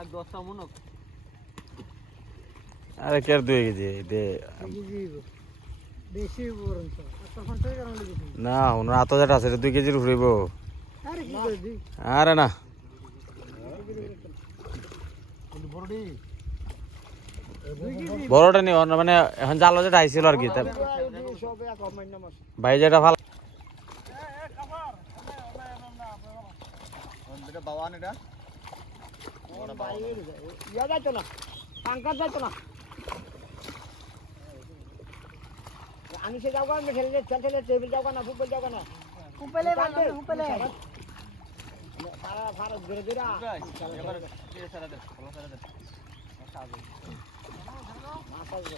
এক 10টা মনক আরে কে 2 কেজি দে বেশি বরঞ্চ তখন থেকে কারণ লাগি না ওনার আত যেটা আছে 2 কেজির উঠরিব আরে কি করে দি আরে না বড়ডি বড়টা নি মানে এখন জাল যেটা আইছিল আর কি ভাই যেটা ভালো বাবান এটা ইয়া যাইতো না পাঙ্কাজ যাইতো না আমি সে যাওগা আমি খেলে খেলে টেবিল যাওগা না ফুটবল যাওগা না উপলে বাঁধে উপলে সারা সারা ধরে ধরে এবার কে সারা দে ভালো সারা দে মাথা আগে মাথা আগে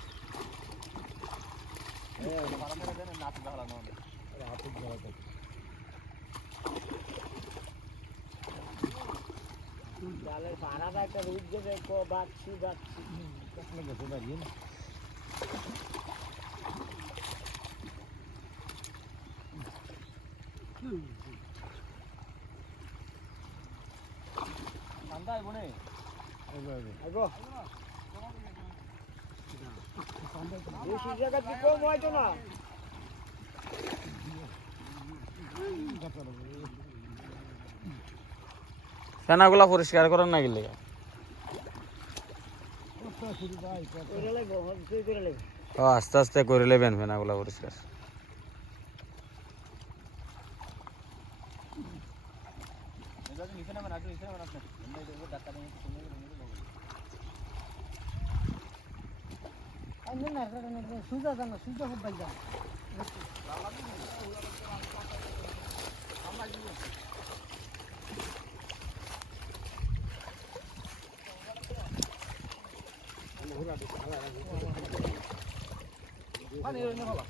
বারা মেরে দেন নাচ ভালো না হাত ধরা দে ডালের পাড়াটা একটা রুট দেবে কো বাচ্চি বাচ্চি আপনি গেছে দাঁড়িয়ে ঠান্ডা আইব নে আইব বেশি জায়গা কি কম হয়তো না ফেনাগুলা পরিষ্কার করেন না গেলে আস্তে আস্তে করে নেবেন ফেনাগুলা পরিষ্কার সুজা জানা সুজা খুব ভাই যা পানি রইনা বাবা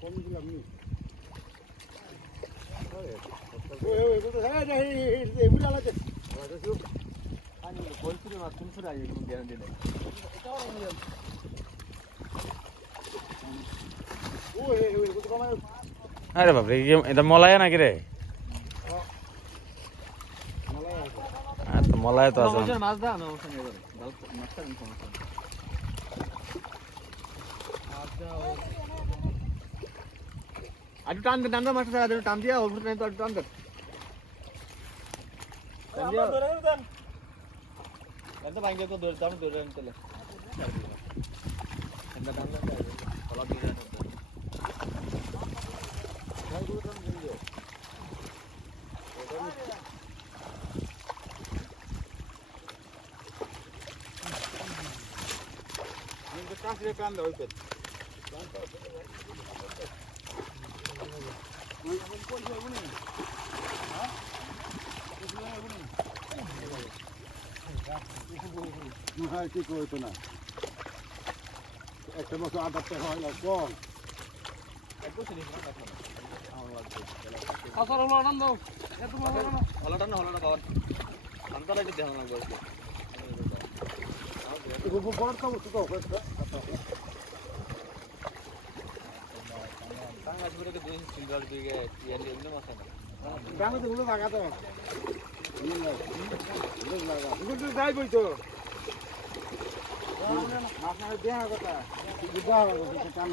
কম দিলাম নি ওই ওই তো হ্যাঁ এই বুলা লাগে পানি বলছিলি মা তুমি শুরা এই ধ্যান দিলে ওই ওই কত কমায় আরে বাপ রে এটা মলায়া নাকি রে মলায়া তো মলায়া তো আছে মাছ দাও না ওখানে এবারে মাছটা নিতে হবে আজ টান টান মাছ ছাড়া দেন টান দিয়া ওর টান তো টান দেন আমরা ধরে দেন এত ভাঙে তো ধরে দাম ধরে আনতে চলে ঠান্ডা টান লাগা কলা দিয়ে দেন ভাই গুলো টান দিও আমি তো কাঁচরে কান দাও হইছে কি করতো না একটা বছর আদারটা হয় না কম যাই বইতো আপনার দেখা কথা কেন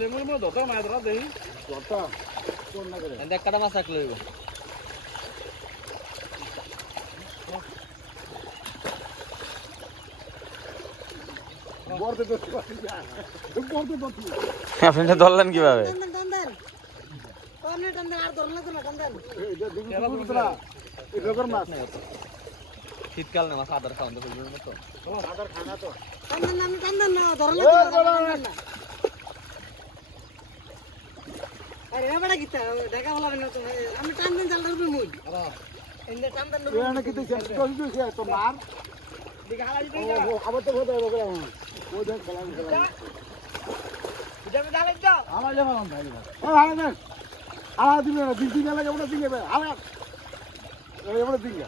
লেমুর মধ্যে ধরতাম না ধরা দেই ধরতাম কোন না করে একটা মাছ রাখলে হইব আপনি এটা ধরলেন কিভাবে? শীতকাল না মাছ আদার খাওয়ান তো মতো আমি টান দেন চাল ধরবি মুই টান দেন আবার তো বোধ হবে হালা দিবে না দিন দিন লাগে ওটা দিবে হালা ওটা দিবে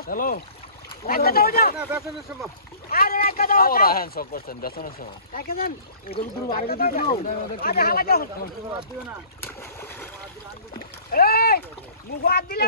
হ্যালো মুখ হাত দিলে